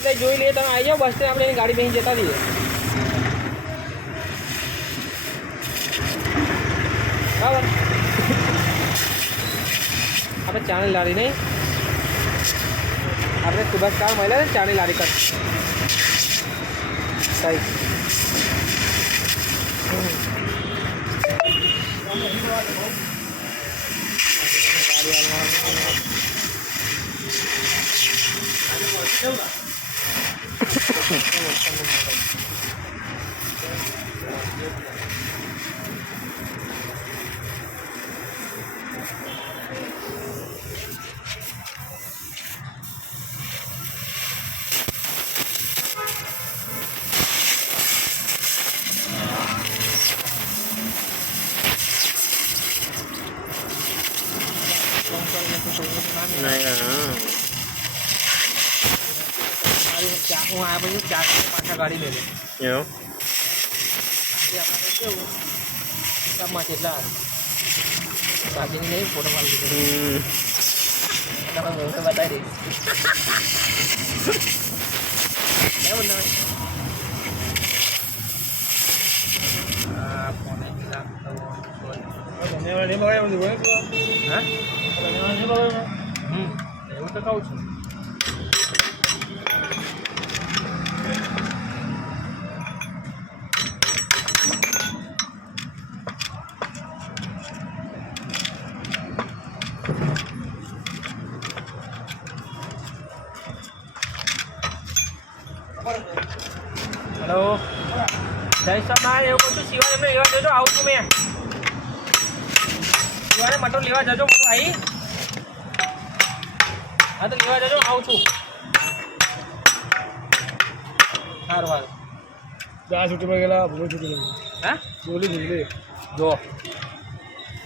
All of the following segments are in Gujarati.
ગાડી જોઈ લઈએ તમે આવી જાઓ બસ સ્ટેન્ડ આપણે એની ગાડી બેસી જતા રહીએ બરાબર આપણે ચાની લારી નહીં આપણે સુભાષ કાર મળ્યા ને ચાની લારી કર કઈ હું આ પછી ચાર પાછા ગાડી લે કેવું કેટલા ગાડીની નહીં ફોટો પાડી દીધો બતાવી એવું તો કહું છું હેલો જય સમાર એવું કહું છું શિવાને એમને લેવા જજો આવું છું મેં શિવાને મટો લેવા જજો મટો આવી હા તો લેવા જજો આવું છું સારું સારું દા છૂટી પડી ગયેલા ભૂંગળી છૂટી પડી હા ભૂંગળી જો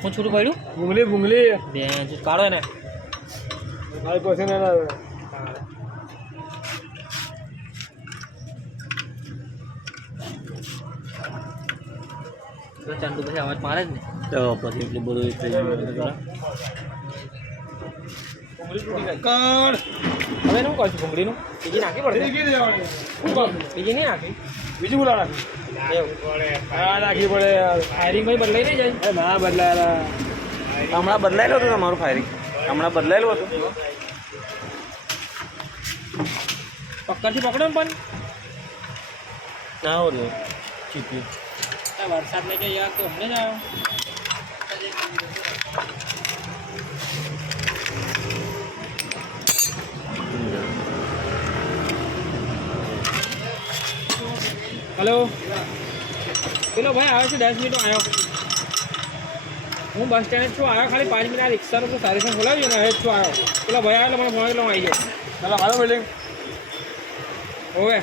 હું છૂટું પડ્યું ભૂંગળી બે કાઢો ને મારી પાસે ને ચાંદુ પછી અવાજ મારે જ ને તો પછી એટલું બધું થઈ ગયું હવે શું કહું છું ભૂંગળીનું બીજી નાખી પડશે બીજી નહીં નાખી બીજું બોલા નાખી એવું હા નાખી પડે ફાયરિંગ ભાઈ બદલાઈ નહીં જાય ના બદલાયેલા હમણાં બદલાયેલું હતું તમારું ફાયરિંગ હમણાં બદલાયેલું હતું પક્કરથી પકડો ને પણ ના હોતું ચીપ્યું વરસાદ ને કે યાર તો હમણાં જ આવ્યો હેલો પેલો ભાઈ આવ્યો છે 10 મિનિટ આવ્યો હું બસ સ્ટેન્ડ છું આવ્યો ખાલી 5 મિનિટ રિક્ષાનું તો સર્વિસ બોલાવ્યું ને હવે જ છું આવ્યો પેલો ભાઈ આવ્યો મને ફોન આવી ગયો ચાલો હાલો બિલ્ડિંગ હોવે